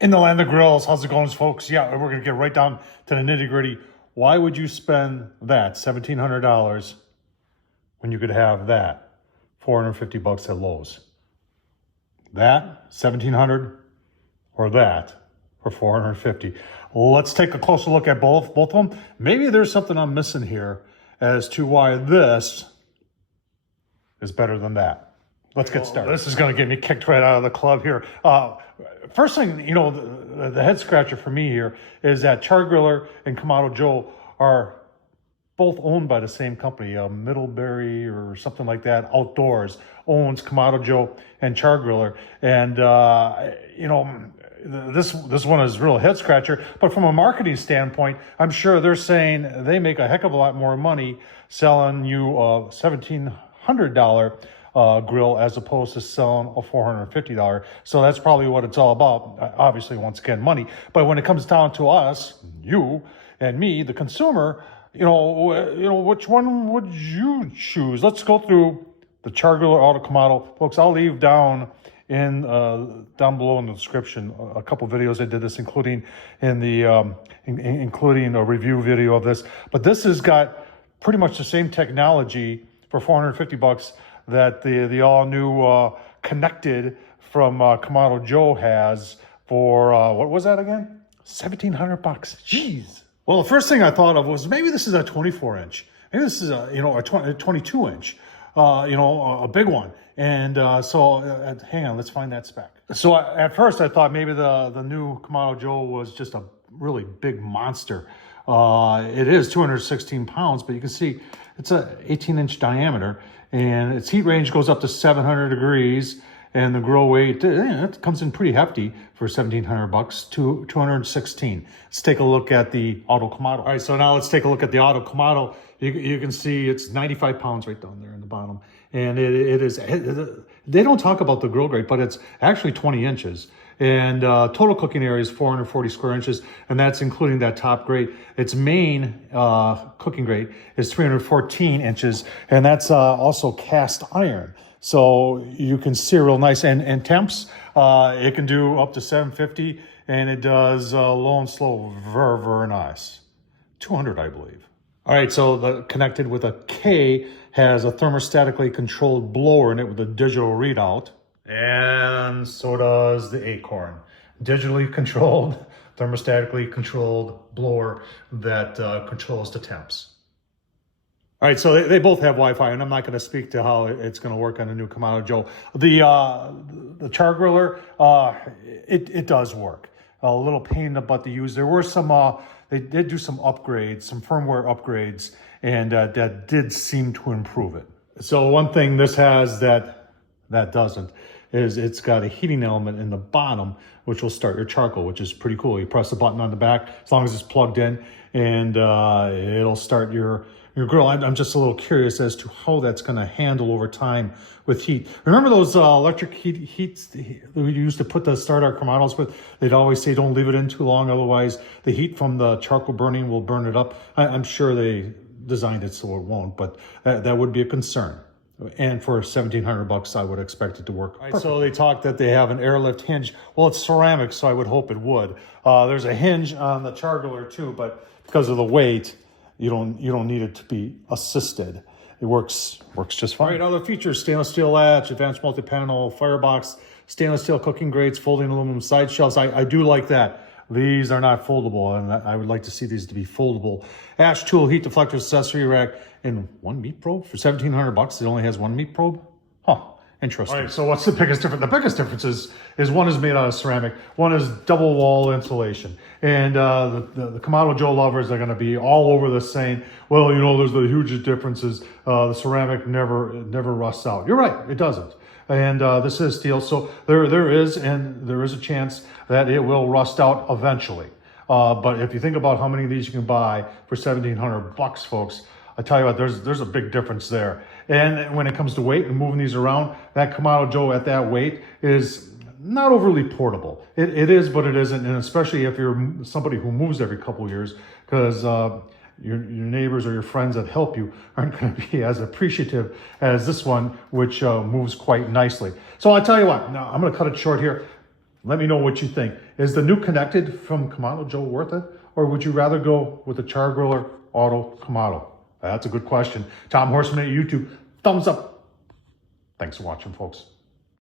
In the land of grills, how's it going, folks? Yeah, we're gonna get right down to the nitty gritty. Why would you spend that $1,700 when you could have that $450 at Lowe's? That 1,700 or that for 450? Let's take a closer look at both of them. Maybe there's something I'm missing here as to why this is better than that. Let's get started. This is going to get me kicked right out of the club here. First thing, you know, the head scratcher for me here is that Char-Griller and Kamado Joe are both owned by the same company. Middlebury or something like that, Outdoors, owns Kamado Joe and Char-Griller. And, you know, this one is a real head scratcher. But from a marketing standpoint, I'm sure they're saying they make a heck of a lot more money selling you a $1,700 grill as opposed to selling a $450. So that's probably what it's all about. Obviously, once again, money. But when it comes down to us, you and me, the consumer, you know, which one would you choose? Let's go through the Char-Griller Auto Kamado. Folks, I'll leave down below in the description a couple videos I did this, including including a review video of this. But this has got pretty much the same technology for $450 that the all-new Konnected from Kamado Joe has for, what was that again? $1,700. Jeez. Well, the first thing I thought of was maybe this is a 24-inch. Maybe this is a 22-inch, a big one. And hang on, let's find that spec. So at first I thought maybe the new Kamado Joe was just a really big monster. It is 216 pounds, but you can see it's a 18-inch diameter, and its heat range goes up to 700 degrees, and the grill weight, it comes in pretty hefty for $1,700 to 216. Let's take a look at the Auto Kamado. All right, so now let's take a look at the Auto Kamado. You can see it's 95 pounds right down there in the bottom, and it is. They don't talk about the grill grate, but it's actually 20 inches. And total cooking area is 440 square inches, and that's including that top grate. Its main cooking grate is 314 inches, and that's also cast iron. So you can sear real nice. And temps, it can do up to 750, and it does low and slow very, very nice. 200, I believe. All right, so the Konnected with a K has a thermostatically controlled blower in it with a digital readout. And so does the Acorn. Digitally controlled, thermostatically controlled blower that controls the temps. All right, so they both have Wi-Fi, and I'm not going to speak to how it's going to work on a new Kamado Joe. The Char-Griller, it does work. A little pain in the butt to use. There were some, they did do some upgrades, some firmware upgrades, and that did seem to improve it. So one thing this has that doesn't is it's got a heating element in the bottom, which will start your charcoal, which is pretty cool. You press the button on the back, as long as it's plugged in, and it'll start your grill. I'm just a little curious as to how that's going to handle over time with heat. Remember those electric heats that we used to start our Kamados with? They'd always say don't leave it in too long, otherwise the heat from the charcoal burning will burn it up. I'm sure they designed it so it won't, but that would be a concern. And for $1,700, I would expect it to work. Right, so they talk that they have an airlift hinge. Well, it's ceramic, so I would hope it would. There's a hinge on the Char-Griller too, but because of the weight, you don't need it to be assisted. It works just fine. All right, other features: stainless steel latch, advanced multi-panel firebox, stainless steel cooking grates, folding aluminum side shelves. I do like that. These are not foldable, and I would like to see these to be foldable. Ash tool, heat deflector, accessory rack, and one meat probe for $1,700. It only has one meat probe. Huh. Interesting. All right, so what's the biggest difference? The biggest difference is one is made out of ceramic, one is double wall insulation. And the Kamado Joe lovers are going to be all over this saying, well, you know, there's the huge differences. The ceramic never rusts out. You're right, it doesn't. And this is steel, so there is a chance that it will rust out eventually. But if you think about how many of these you can buy for $1,700, folks, I tell you what, there's a big difference there. And when it comes to weight and moving these around, that Kamado Joe at that weight is not overly portable. It is, but it isn't, and especially if you're somebody who moves every couple of years, because your neighbors or your friends that help you aren't going to be as appreciative as this one, which moves quite nicely. So I tell you what, now I'm going to cut it short here. Let me know what you think. Is the new Konnected from Kamado Joe worth it? Or would you rather go with the Char-Griller Auto Kamado? That's a good question. Tom Horsman at YouTube. Thumbs up. Thanks for watching, folks.